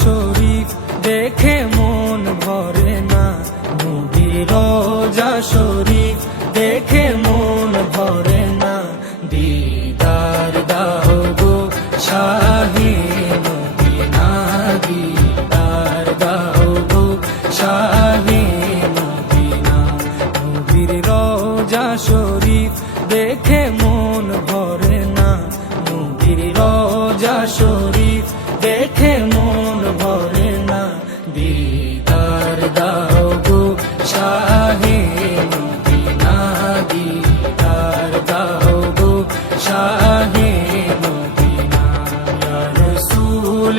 শরীফ দেখে মন ভরে না। মুদি রোজা শরীফ দেখে মন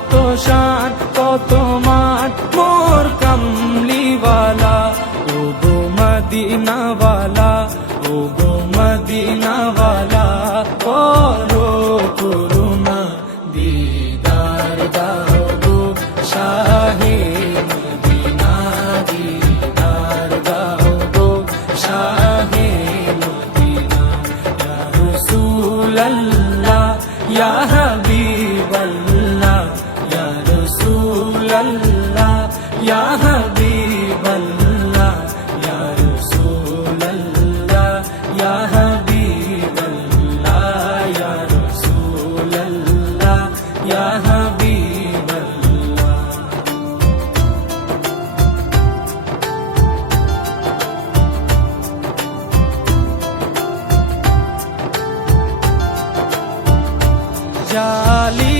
কত শান, কত মান, মোর কামলিওয়ালা। ও গো মদিনাওয়ালা ও গো মদিনাওয়ালা করো করুণা, দিদার দাও গো শাহে মদিনা দাও গো শাহে মদিনা। রসুল্লাহ জালি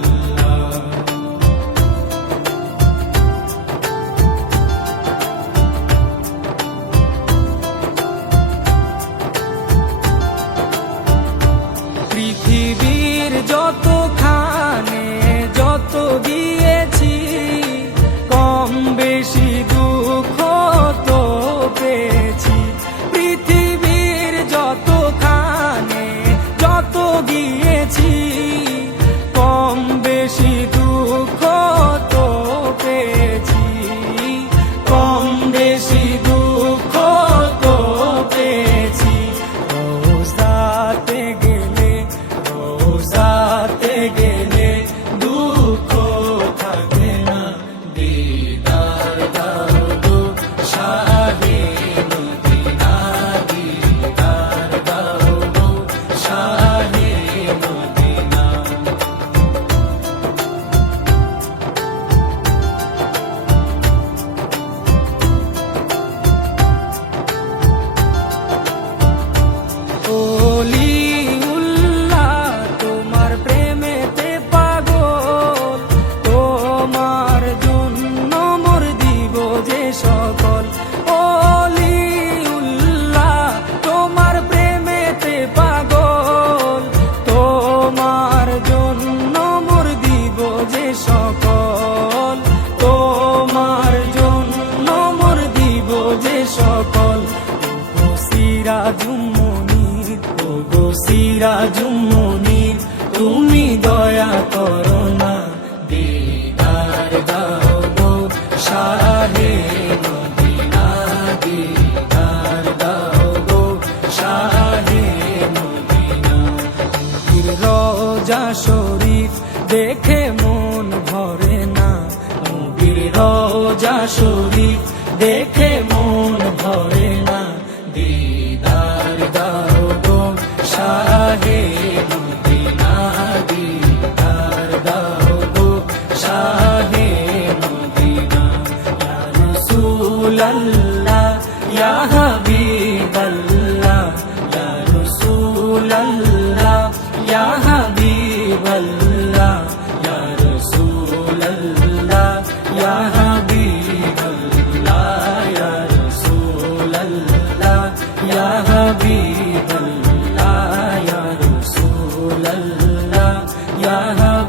সিরাজুমনির তুমি দয়া করো না। দিদার দাও গো শাহে মদিনা দিদার দাও গো শাহে মদিনা রোজা শরীফ দেখে মন ভরে না। নবীর রোজা শরীফ দেখে মন ভরে Yeah.